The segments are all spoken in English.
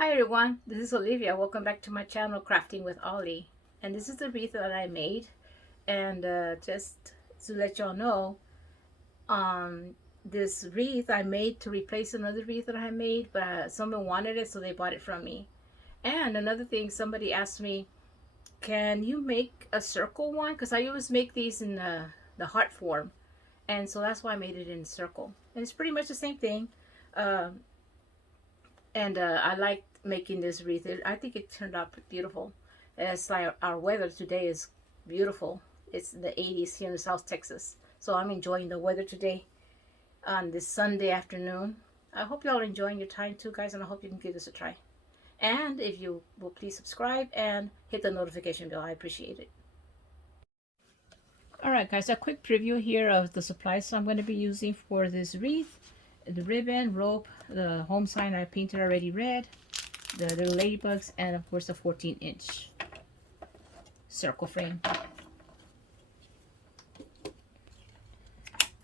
Hi everyone, this is Olivia. Welcome back to my channel Crafting with Ollie. And this is the wreath that I made. And just to let y'all know, this wreath I made to replace another wreath that I made, but someone wanted it, so they bought it from me. And another thing, somebody asked me, can you make a circle one? Because I always make these in the heart form. And so that's why I made it in circle. And it's pretty much the same thing. Um, and I like making this wreath. I think it turned out beautiful. It's like our weather today is beautiful. It's in the 80s here in South Texas, so I'm enjoying the weather today on this Sunday afternoon. I hope y'all are enjoying your time too, guys, and I hope you can give this a try. And if you will please subscribe and hit the notification bell, I appreciate it. All right, guys, a quick preview here of the supplies I'm going to be using for this wreath. The ribbon, rope, the home sign I painted already red, the little ladybugs, and of course the 14-inch circle frame.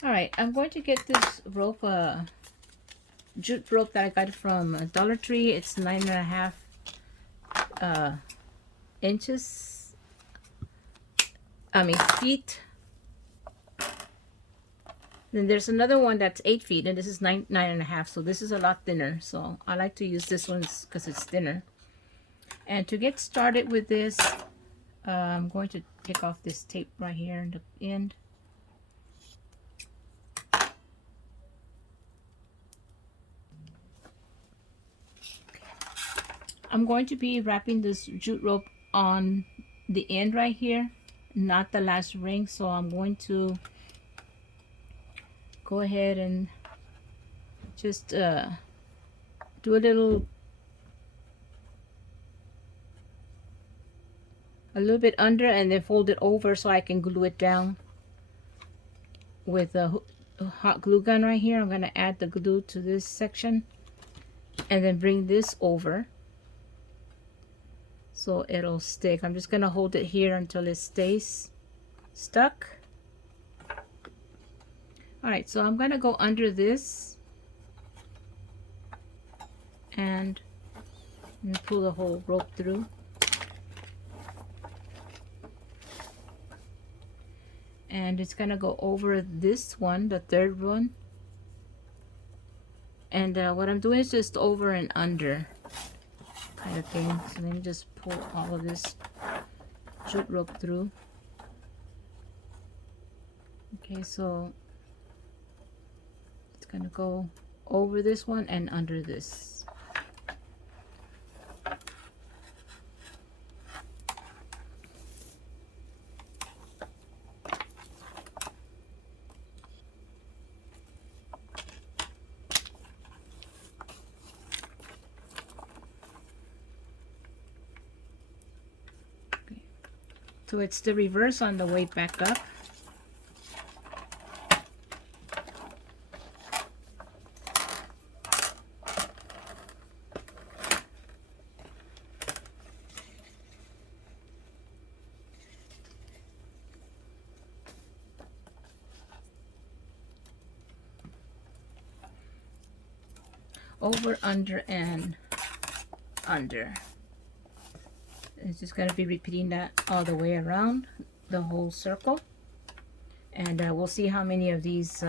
All right, I'm going to get this rope, jute rope that I got from Dollar Tree. It's 9.5 inches. Feet. Then there's another one that's 8 feet, and this is 9.5. So this is a lot thinner. So I like to use this one because it's thinner. And to get started with this, I'm going to take off this tape right here in the end. I'm going to be wrapping this jute rope on the end right here, not the last ring. So I'm going to go ahead and just do a little bit under and then fold it over so I can glue it down with a hot glue gun right here. I'm going to add the glue to this section and then bring this over so it'll stick. I'm just going to hold it here until it stays stuck. All right, so I'm going to go under this and pull the whole rope through. And it's going to go over this one, the third one. And what I'm doing is just over and under kind of thing. So let me just pull all of this jute rope through. Okay, so it's going to go over this one and under this. So it's the reverse on the way back up. Over, under, and under. It's just going to be repeating that all the way around the whole circle. And we'll see how many of these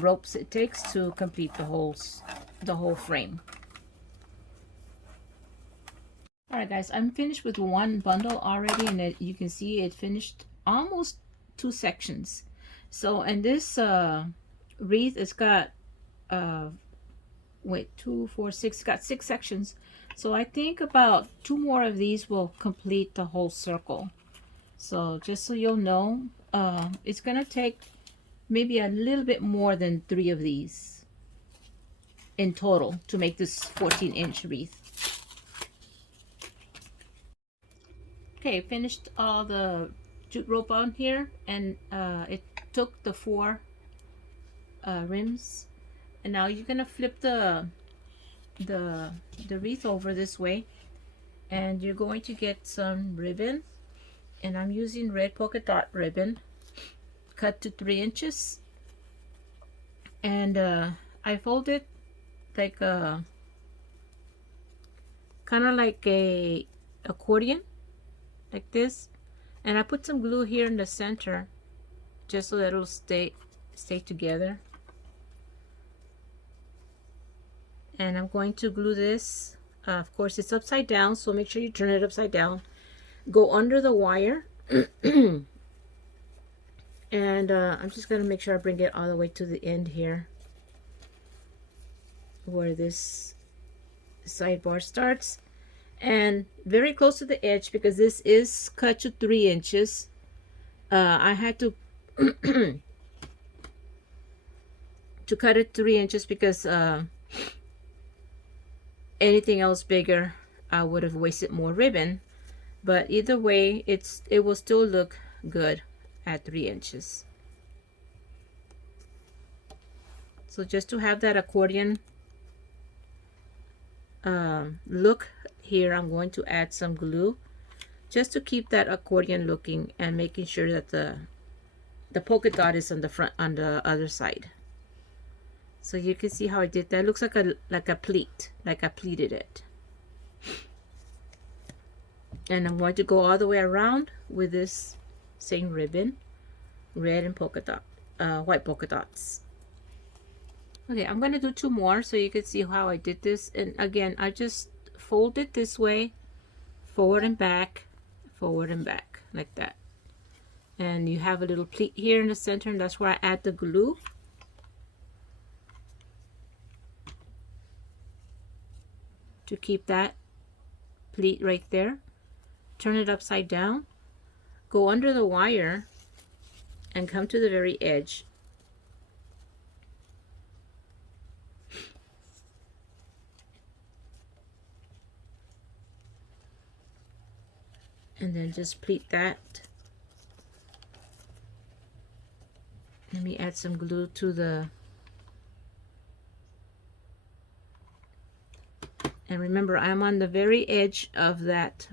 ropes it takes to complete the whole frame. All right, guys, I'm finished with one bundle already, and you can see it finished almost 2 sections. So, and this wreath, it's got wait, 2, 4, 6, it's got 6 sections. So I think about 2 more of these will complete the whole circle. So just so you'll know, it's gonna take maybe a little bit more than 3 of these in total to make this 14-inch wreath. Okay, finished all the jute rope on here, and it took the 4 rims. And now you're gonna flip the wreath over this way, and you're going to get some ribbon, and I'm using red polka dot ribbon cut to 3 inches, and I fold it like kind of like a accordion, like this. And I put some glue here in the center just so that it'll stay together. And I'm going to glue this. Of course, it's upside down, so make sure you turn it upside down. Go under the wire. And I'm just going to make sure I bring it all the way to the end here, where this sidebar starts, and very close to the edge, because this is cut to 3 inches. I had to to cut it 3 inches because anything else bigger I would have wasted more ribbon. But either way, it will still look good at 3 inches. So just to have that accordion look here, I'm going to add some glue just to keep that accordion looking, and making sure that the polka dot is on the front, on the other side. So you can see how I did that. It looks like a pleat, like I pleated it. And I'm going to go all the way around with this same ribbon, red and polka dot, white polka dots. Okay, I'm going to do 2 more so you can see how I did this. And again, I just fold it this way, forward and back, like that. And you have a little pleat here in the center, and that's where I add the glue. To keep that pleat right there. Turn it upside down. Go under the wire and come to the very edge. And then just pleat that. Let me add some glue to the... And remember, I'm on the very edge of that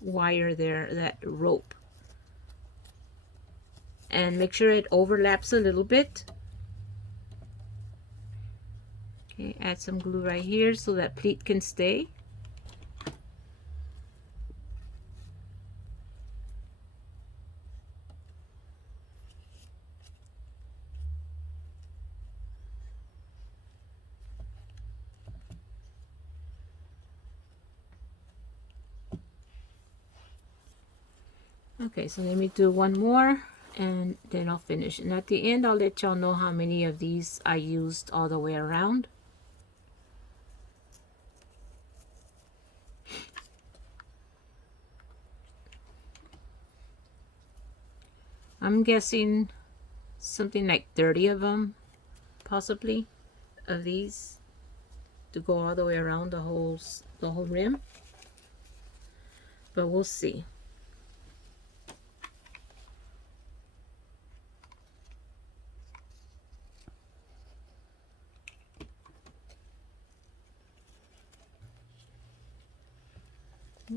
wire there, that rope. And make sure it overlaps a little bit. Okay, add some glue right here so that pleat can stay. Okay, so let me do 1 more and then I'll finish. And at the end, I'll let y'all know how many of these I used all the way around. I'm guessing something like 30 of them, possibly, of these, to go all the way around the whole rim. But we'll see.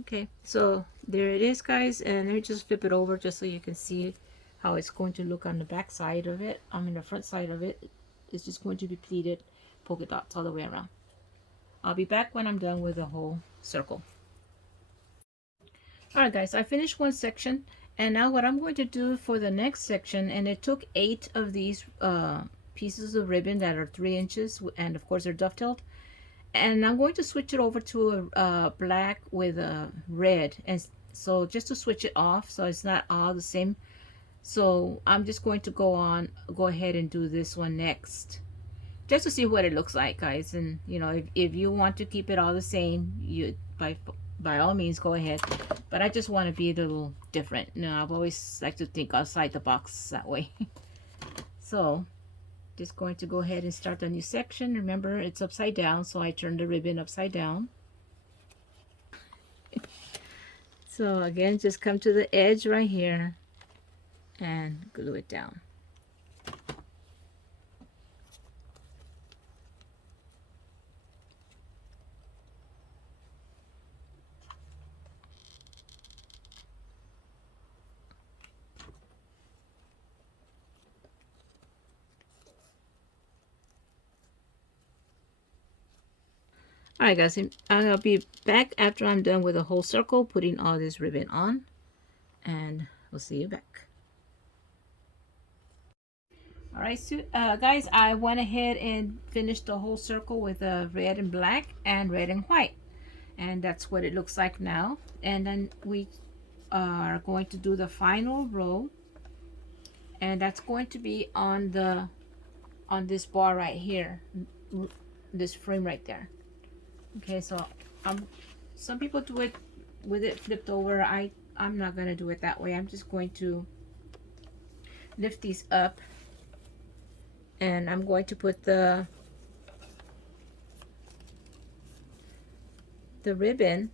Okay, so there it is, guys, and let me just flip it over just so you can see how it's going to look on the back side of it. I mean, the front side of it is just going to be pleated polka dots all the way around. I'll be back when I'm done with the whole circle. Alright guys, I finished one section, and now what I'm going to do for the next section, and it took 8 of these pieces of ribbon that are 3 inches, and of course they're dovetailed. And I'm going to switch it over to a black with a red, and so just to switch it off so it's not all the same. So I'm just going to go ahead and do this one next, just to see what it looks like, guys. And you know, if you want to keep it all the same, you by all means go ahead, but I just want to be a little different. You know, I've always liked to think outside the box that way. So just going to go ahead and start a new section. Remember, it's upside down, so I turned the ribbon upside down. So again, just come to the edge right here and glue it down. All right, guys, I'll be back after I'm done with the whole circle, putting all this ribbon on, and we'll see you back. All right, so guys, I went ahead and finished the whole circle with red and black and red and white, and that's what it looks like now. And then we are going to do the final row, and that's going to be on this bar right here, this frame right there. Okay, so some people do it with it flipped over. I'm not gonna do it that way. I'm just going to lift these up, and I'm going to put the ribbon,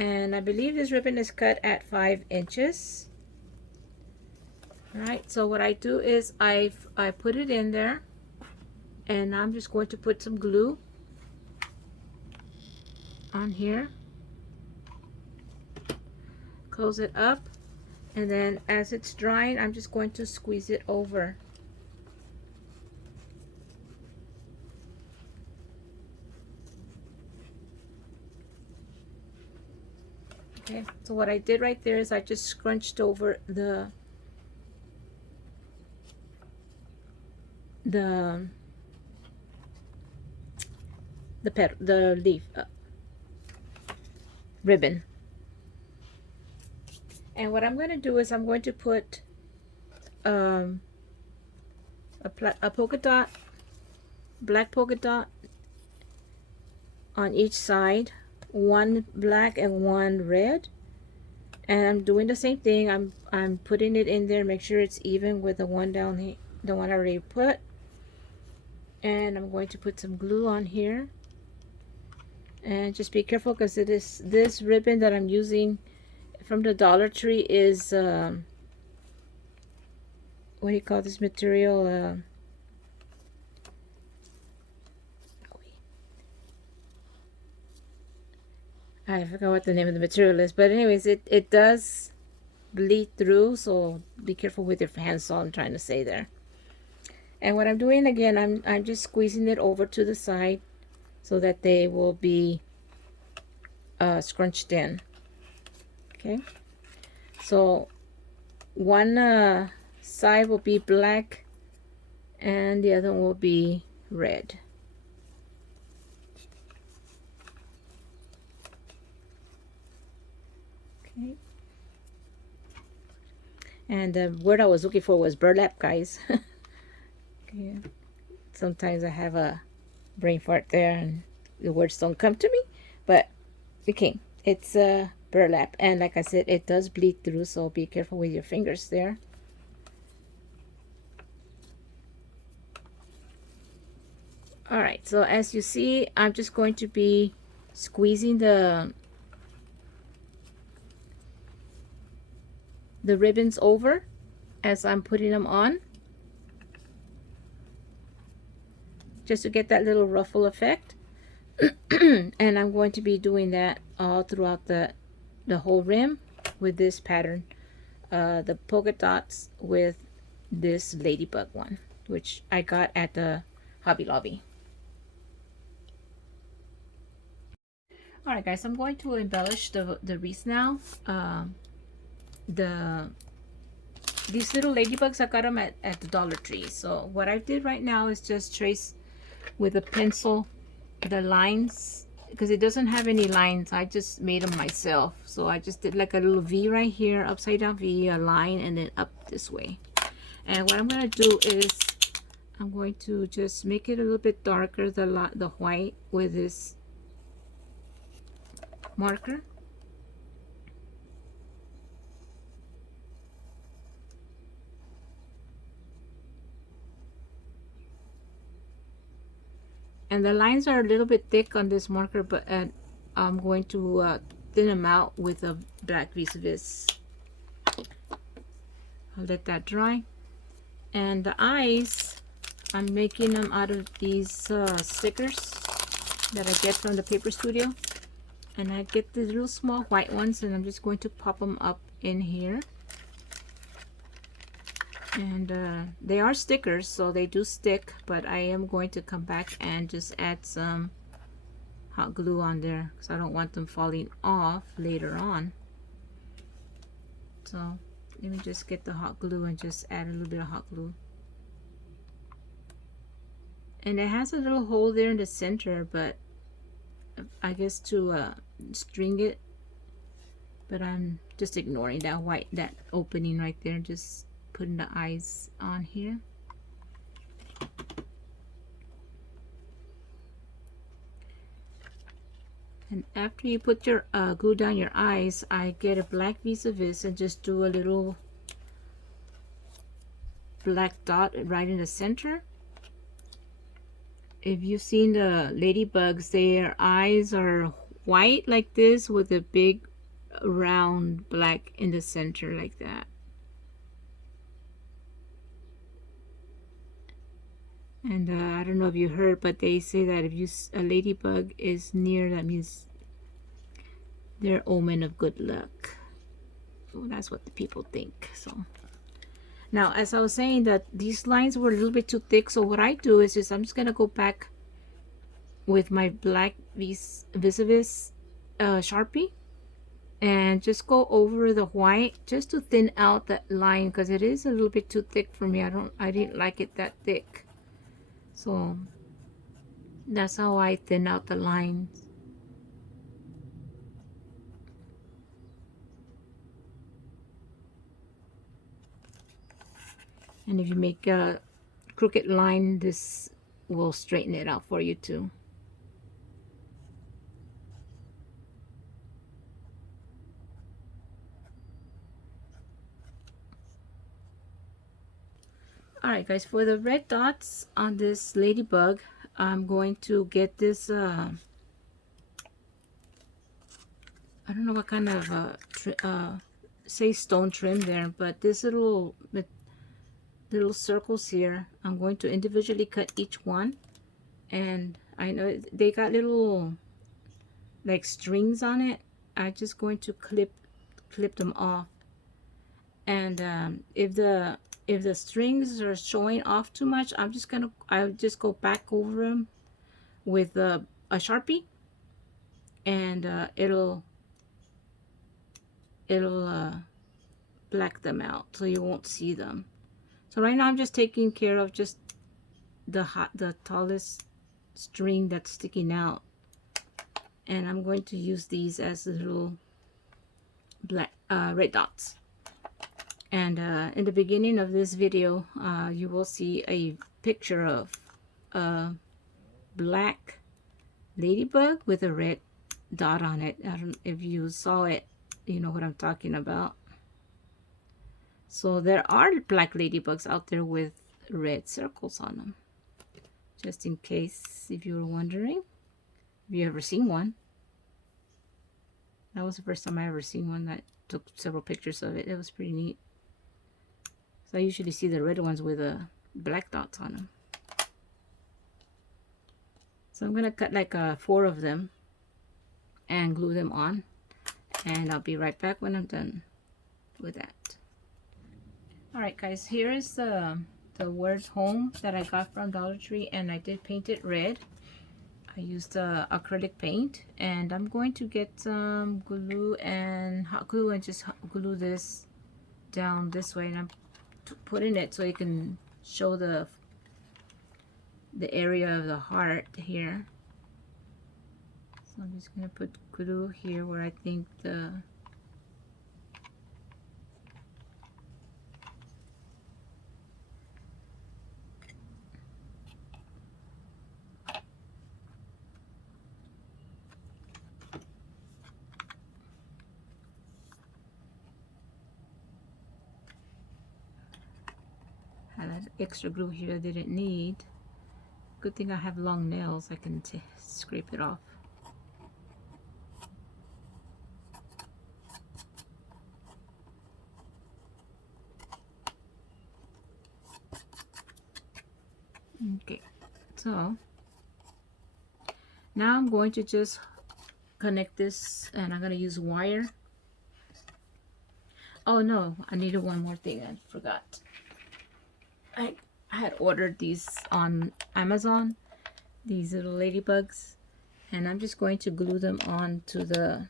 and I believe this ribbon is cut at 5 inches. All right, so what I do is I put it in there, and I'm just going to put some glue on here, close it up, and then as it's drying, I'm just going to squeeze it over. Okay, so what I did right there is I just scrunched over the leaf ribbon. And what I'm going to do is I'm going to put a polka dot, black polka dot on each side, one black and one red. And I'm doing the same thing. I'm putting it in there, make sure it's even with the one down here, the one I already put. And I'm going to put some glue on here, and just be careful because it is this ribbon that I'm using from the Dollar Tree is what do you call this material? I forgot what the name of the material is, but anyways, it does bleed through, so be careful with your hands. So I'm trying to say there. And what I'm doing again, I'm just squeezing it over to the side so that they will be scrunched in. Okay, so one side will be black and the other will be red. Okay, and the word I was looking for was burlap, guys. Okay. Sometimes I have a brain fart there and the words don't come to me, but okay, it's burlap, and like I said, it does bleed through, so be careful with your fingers there. All right, so as you see, I'm just going to be squeezing the ribbons over as I'm putting them on, just to get that little ruffle effect. And I'm going to be doing that all throughout the whole rim with this pattern, the polka dots with this ladybug one, which I got at the Hobby Lobby. All right, guys, I'm going to embellish the wreath now. These little ladybugs, I got them at the Dollar Tree. So what I did right now is just trace with a pencil the lines, because it doesn't have any lines. I just made them myself. So I just did like a little V right here, upside down V, a line, and then up this way. And what I'm going to do is I'm going to just make it a little bit darker, the white, with this marker. And the lines are a little bit thick on this marker, but I'm going to thin them out with a black vis-a-vis. I'll let that dry. And the eyes, I'm making them out of these stickers that I get from the paper studio. And I get the little small white ones, and I'm just going to pop them up in here. And they are stickers, so they do stick, but I am going to come back and just add some hot glue on there because I don't want them falling off later on. So let me just get the hot glue and just add a little bit of hot glue. And it has a little hole there in the center, but I guess to string it, but I'm just ignoring that opening right there, just putting the eyes on here. And after you put your glue down your eyes, I get a black vis-a-vis and just do a little black dot right in the center. If you've seen the ladybugs, their eyes are white like this with a big round black in the center like that. And I don't know if you heard, but they say that if a ladybug is near, that means they're omen of good luck. So that's what the people think. So now, as I was saying, that these lines were a little bit too thick, so what I do is I'm just gonna go back with my black vis-a-vis Sharpie and just go over the white just to thin out that line, because it is a little bit too thick for me. I didn't like it that thick. So that's how I thin out the lines. And if you make a crooked line, this will straighten it out for you too. Alright guys, for the red dots on this ladybug, I'm going to get this I don't know what kind of say stone trim there, but this little circles here, I'm going to individually cut each one. And I know they got little like strings on it. I'm just going to clip them off. And if the strings are showing off too much, I'll just go back over them with a Sharpie, and it'll black them out so you won't see them. So right now I'm just taking care of just the tallest string that's sticking out, and I'm going to use these as little black red dots. And in the beginning of this video, you will see a picture of a black ladybug with a red dot on it. I don't know if you saw it, you know what I'm talking about. So there are black ladybugs out there with red circles on them. Just in case if you were wondering, have you ever seen one? That was the first time I ever seen one. That took several pictures of it. It was pretty neat. So I usually see the red ones with black dots on them. So I'm gonna cut like 4 of them and glue them on, and I'll be right back when I'm done with that. Alright guys, here is the word home that I got from Dollar Tree, and I did paint it red. I used acrylic paint, and I'm going to get some glue and hot glue and just glue this down this way, and I'm putting it so you can show the area of the heart here. So I'm just gonna put glue here where I think the extra glue here I didn't need. Good thing I have long nails, I can scrape it off. Okay, so now I'm going to just connect this, and I'm going to use wire. Oh no, I needed one more thing, I forgot. I had ordered these on Amazon, these little ladybugs, And I'm just going to glue them on to the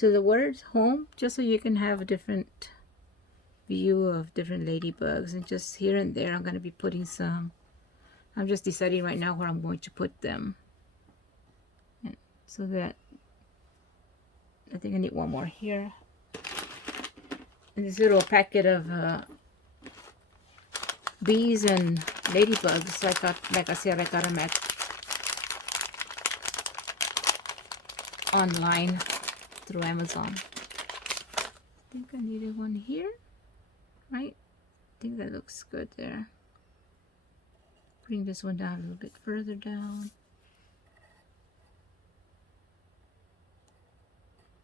word home, just so you can have a different view of different ladybugs. And just here and there I'm going to be putting some. I'm just deciding right now where I'm going to put them, and so that I think I need one more here. And this little packet of bees and ladybugs, like I said, I got them at online through Amazon. I think I needed one here, right? I think that looks good there. Bring this one down a little bit further down.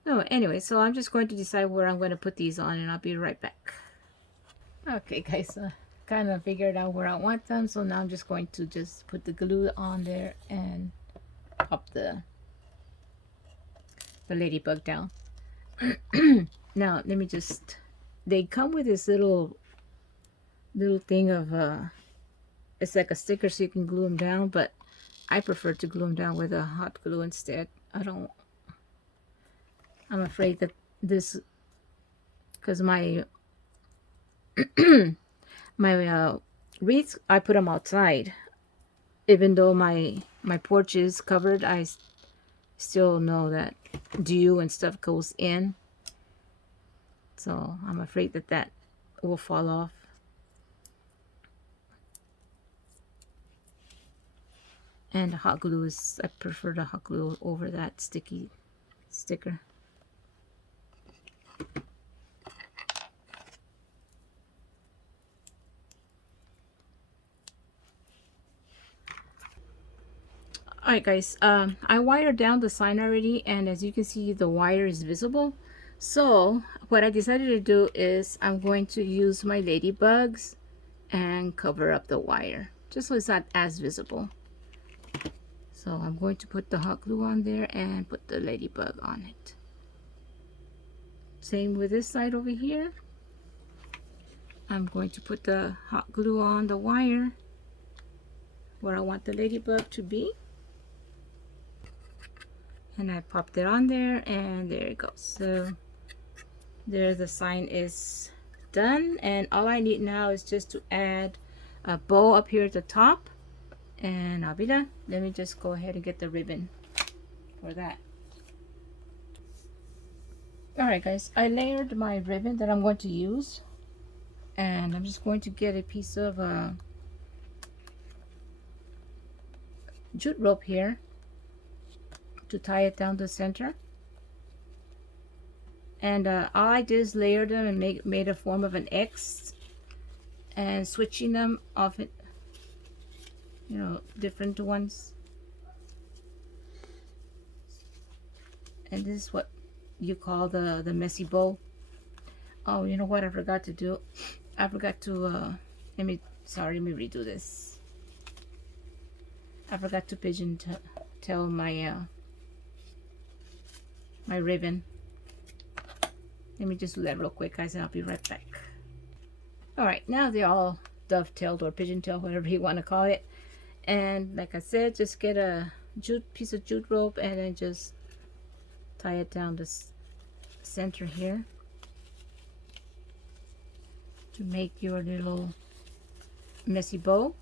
Oh, anyway, so I'm just going to decide where I'm going to put these on, and I'll be right back. Okay, guys, kind of figured out where I want them, so now I'm just going to just put the glue on there and pop the ladybug down. Now, let me just, they come with this little thing of, it's like a sticker so you can glue them down, but I prefer to glue them down with a hot glue instead. I'm afraid that this, because my my wreaths, I put them outside. Even though my porch is covered, I still know that dew and stuff goes in. So I'm afraid that that will fall off. And the hot glue is, I prefer the hot glue over that sticky sticker. Alright guys, I wired down the sign already, and as you can see the wire is visible. So what I decided to do is I'm going to use my ladybugs and cover up the wire just so it's not as visible. So I'm going to put the hot glue on there and put the ladybug on it. Same with this side over here. I'm going to put the hot glue on the wire where I want the ladybug to be. And I popped it on there, and there it goes. So there, the sign is done, and all I need now is just to add a bow up here at the top, and I'll be done. Let me just go ahead and get the ribbon for that. Alright guys, I layered my ribbon that I'm going to use, and I'm just going to get a piece of jute rope here to tie it down the center. And all I did is layer them and made a form of an X, and switching them off it, you know, different ones. And this is what you call the messy bow. Oh, you know what I forgot to do? I forgot to let me redo this. I forgot to pigeon tail my my ribbon. Let me just do that real quick, guys, and I'll be right back. Alright, now they're all dovetailed or pigeon tailed, whatever you want to call it. And like I said, just get a piece of jute rope and then just tie it down the center here to make your little messy bow.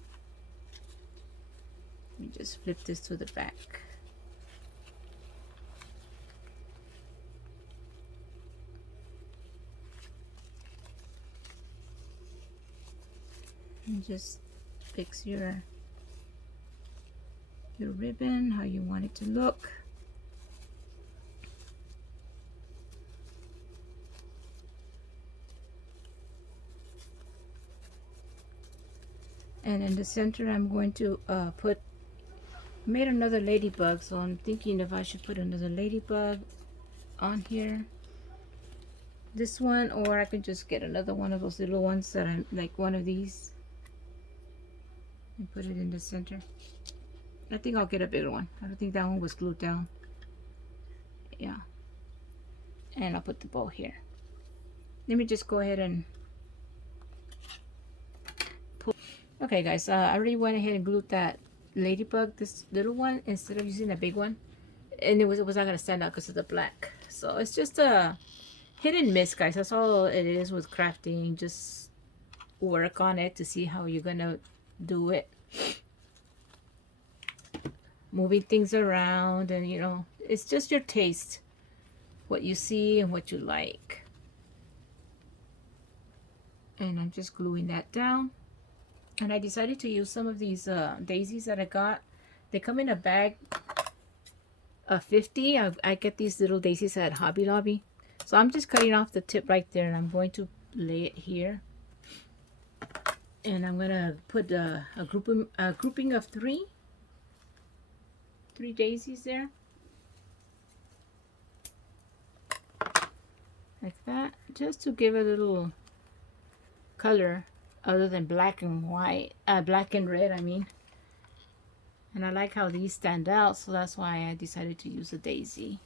Let me just flip this to the back. And just fix your ribbon how you want it to look. And in the center I'm going to made another ladybug, so I'm thinking if I should put another ladybug on here, this one, or I could just get another one of those little ones that I like, one of these, and put it in the center. I think I'll get a bigger one. I don't think that one was glued down. Yeah. And I'll put the bow here. Let me just go ahead and pull. Okay guys, I already went ahead and glued that Ladybug, this little one, instead of using a big one. And it was not gonna stand out because of the black. So it's just a hit and miss, guys. That's all it is with crafting. Just work on it to see how you're gonna do it. Moving things around, and you know, it's just your taste, what you see and what you like. And I'm just gluing that down. And I decided to use some of these daisies that I got. They come in a bag of 50. I get these little daisies at Hobby Lobby. So I'm just cutting off the tip right there, and I'm going to lay it here. And I'm gonna put a grouping of three daisies there, like that, just to give a little color other than black and white, black and red, I mean. And I like how these stand out, so that's why I decided to use a daisy.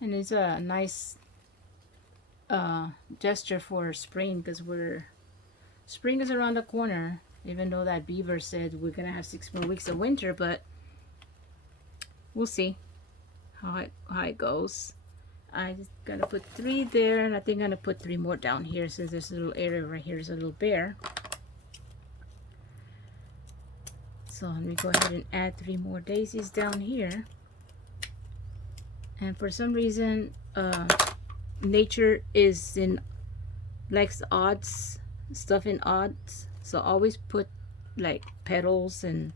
And it's a nice gesture for spring, because spring is around the corner. Even though that beaver said we're gonna have 6 more weeks of winter, but we'll see how it goes. I'm just gonna put 3 there, and I think I'm gonna put 3 more down here, since there's a little area right here is a little bare. So let me go ahead and add 3 more daisies down here. And for some reason, nature likes odds, stuff in odds. So always put like petals and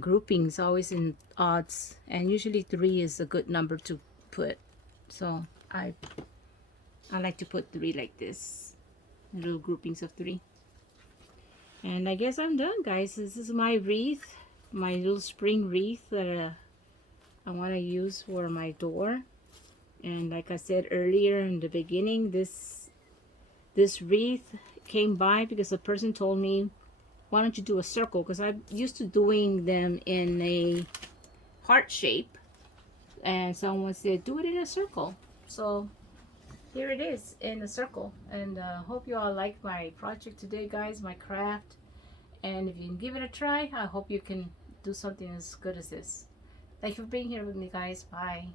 groupings always in odds, and usually 3 is a good number to put. So I like to put 3 like this, little groupings of 3. And I guess I'm done, guys. This is my wreath, my little spring wreath that I want to use for my door. And like I said earlier in the beginning, this wreath came by because a person told me, why don't you do a circle? Because I'm used to doing them in a heart shape, and someone said do it in a circle. So here it is in a circle. And hope you all like my project today, guys, my craft. And if you can give it a try, I hope you can do something as good as this. Thank you for being here with me, guys. Bye.